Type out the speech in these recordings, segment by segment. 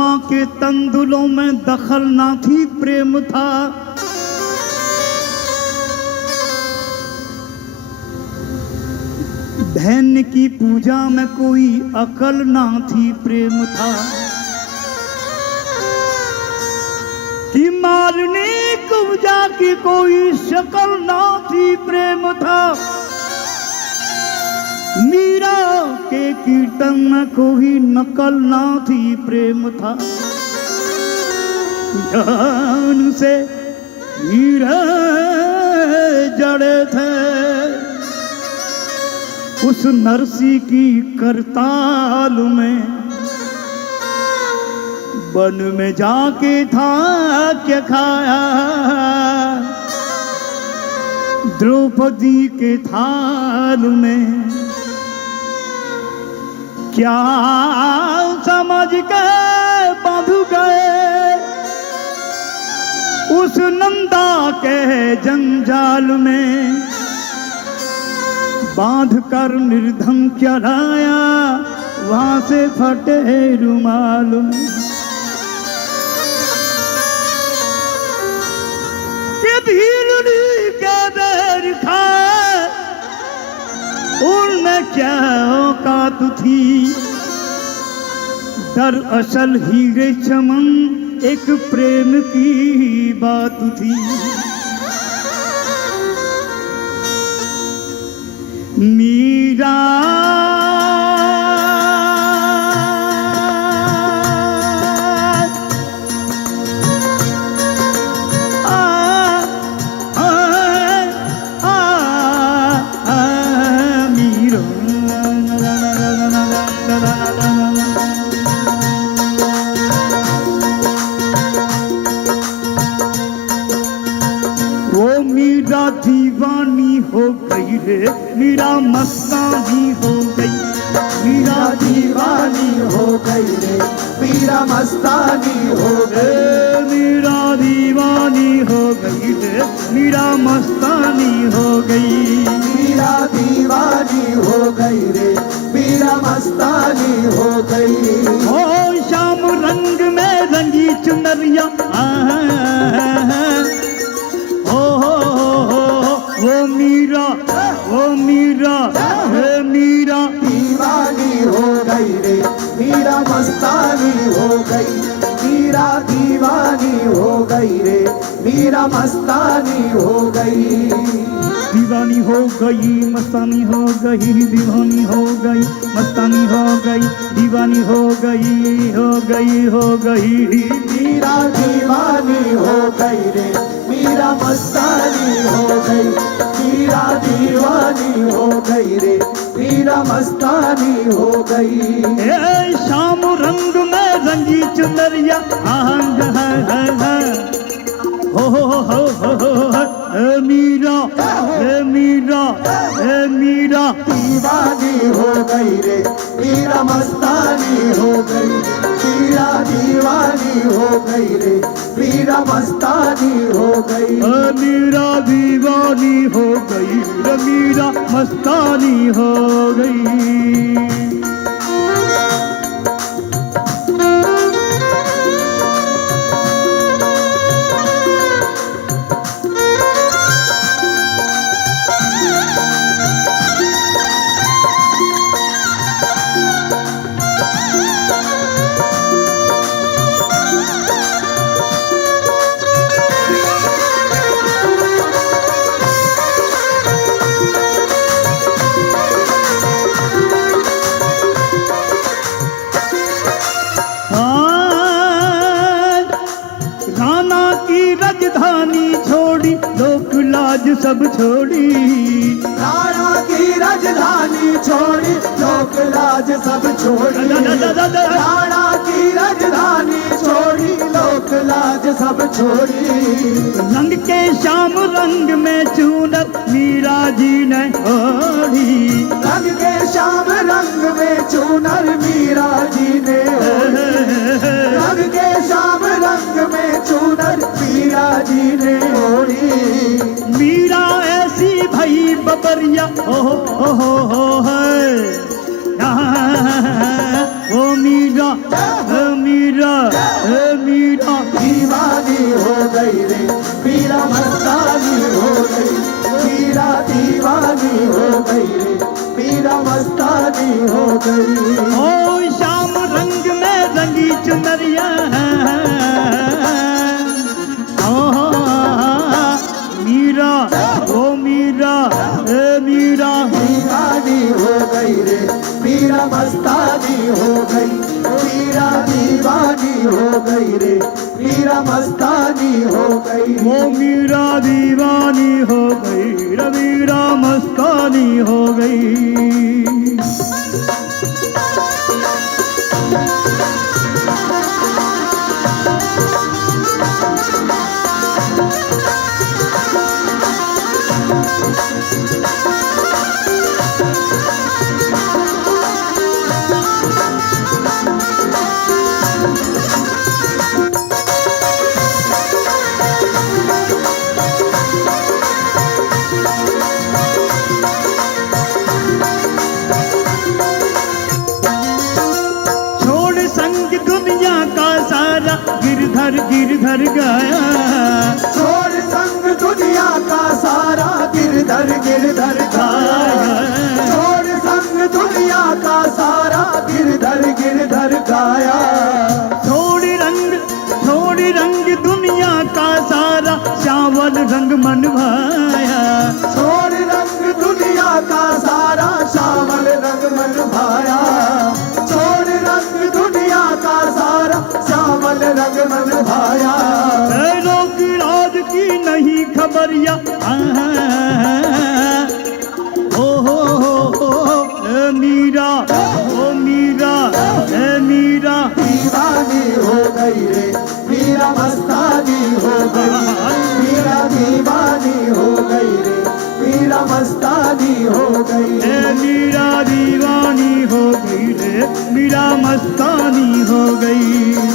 माँ के तंदुलों में दखल ना थी प्रेम था। धैन्य की पूजा में कोई अकल ना थी प्रेम था। कि मारने पूजा की कोई शक्ल ना थी प्रेम था। मीरा के कीर्तन में कोई नकल ना थी प्रेम था। ज्ञान से हीरे जड़े थे उस नरसी की करताल में। वन में जाके था क्या खाया द्रौपदी के थाल में। क्या समझ के बांध गए उस नंदा के जंजाल में। बांध कर निर्धन क्या लाया वहां से फटे रुमाल में। के भीलड़ी के देर खाए उनमें क्या औकात थी। दरअसल हीरे चमन एक प्रेम की बात थी। मीरा दीवानी हो गई रे मीरा मस्तानी हो गई। मीरा दीवानी हो गई रे मीरा मस्तानी हो गई। मीरा दीवानी हो गई रे मीरा मस्तानी हो गई। मीरा दीवानी हो गई रे मीरा मस्तानी हो गई। ओ शाम रंग में रंगी चुनरिया वो मीरा मीरा दीवानी हो गई रे मीरा मस्तानी हो गई। मीरा दीवानी हो गई रे मीरा मस्तानी हो गई। दीवानी हो गई मस्तानी हो गई। दीवानी हो गई मस्तानी हो गई। दीवानी हो गई हो गई हो गई। मीरा दीवानी हो गई रे मीरा मस्तानी हो गई। मीरा दीवानी हो गई रे मीरा मस्तानी हो गई। ए शाम रंग में रंगी चुनरिया मीरा मीरा मीरा दीवानी हो गई रे मीरा मस्तानी हो गई। मीरा दीवानी हो गई रे मीरा मस्तानी हो गई। मीरा दीवानी हो गई रे मीरा मस्तानी हो गई। सब छोड़ी राणा की राजधानी छोड़ी लोक लाज सब छोड़ी। राणा की राजधानी छोड़ी लोक लाज सब छोड़ी। रंग के शाम रंग में चूनर मीरा जी ने ओढ़ी। रंग के शाम रंग में चूनर मीरा जी ने रंग के शाम रंग में चूनर मीरा जी ने ओढ़ी। मीरा ऐसी भई बबरिया हो है। ओ मीरा मीरा मीरा दीवानी हो गई रे मीरा मस्तानी हो गई मीरा दीवानी हो गई रे मीरा मस्तानी हो गई ओ श्याम रंग में रंगी चुनरिया मीरा ओ मीरा ए मीरा दीवानी हो गई रे मीरा मस्तानी हो गई मीरा दीवानी हो गई रे मीरा मस्तानी हो गई वो मीरा दीवानी हो गई रे मीरा मस्तानी हो गई गिरधर गाया छोड़ संग दुनिया का सारा गिरधर गाया छोड़ संग दुनिया का सारा गिरधर गाया छोड़ रंग दुनिया का सारा श्यावल रंग मन भाया छोड़ रंग दुनिया का सारा श्यावल रंग मन भाया छोड़ रंग दुनिया का सारा श्यावल रंग मन भाया लोक राज की नहीं खबरिया ओ मीरा ओ मीरा ए मीरा दीवानी हो गई रे मीरा मस्तानी हो गई मीरा दीवानी हो गई रे मीरा मस्तानी हो गई ए मीरा दीवानी हो गई रे मीरा मस्तानी हो गई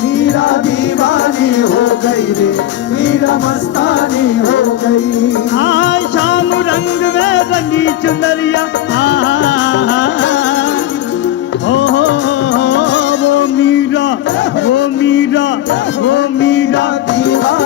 मीरा दीवानी हो गई रे मीरा मस्तानी हो गई शाम रंग में रंगी चुनरिया वो मीरा दीवानी